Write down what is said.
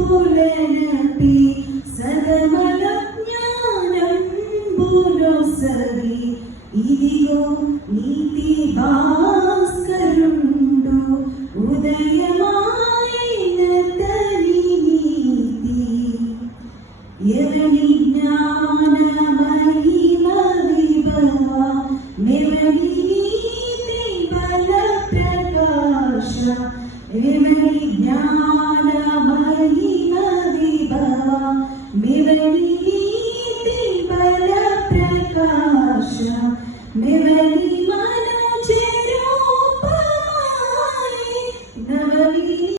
గుణంబులనపి సదమల జ్ఞానంబులొసగి ఇదిగో నీతి భాస్కరుండు ఉదయమాయన తని నీతి ఎవని జ్ఞాన మహిమ విభవ మెవని నీతి బల ప్రకాశ ఎవని జ్ఞాన మహిమ విభవ మెవని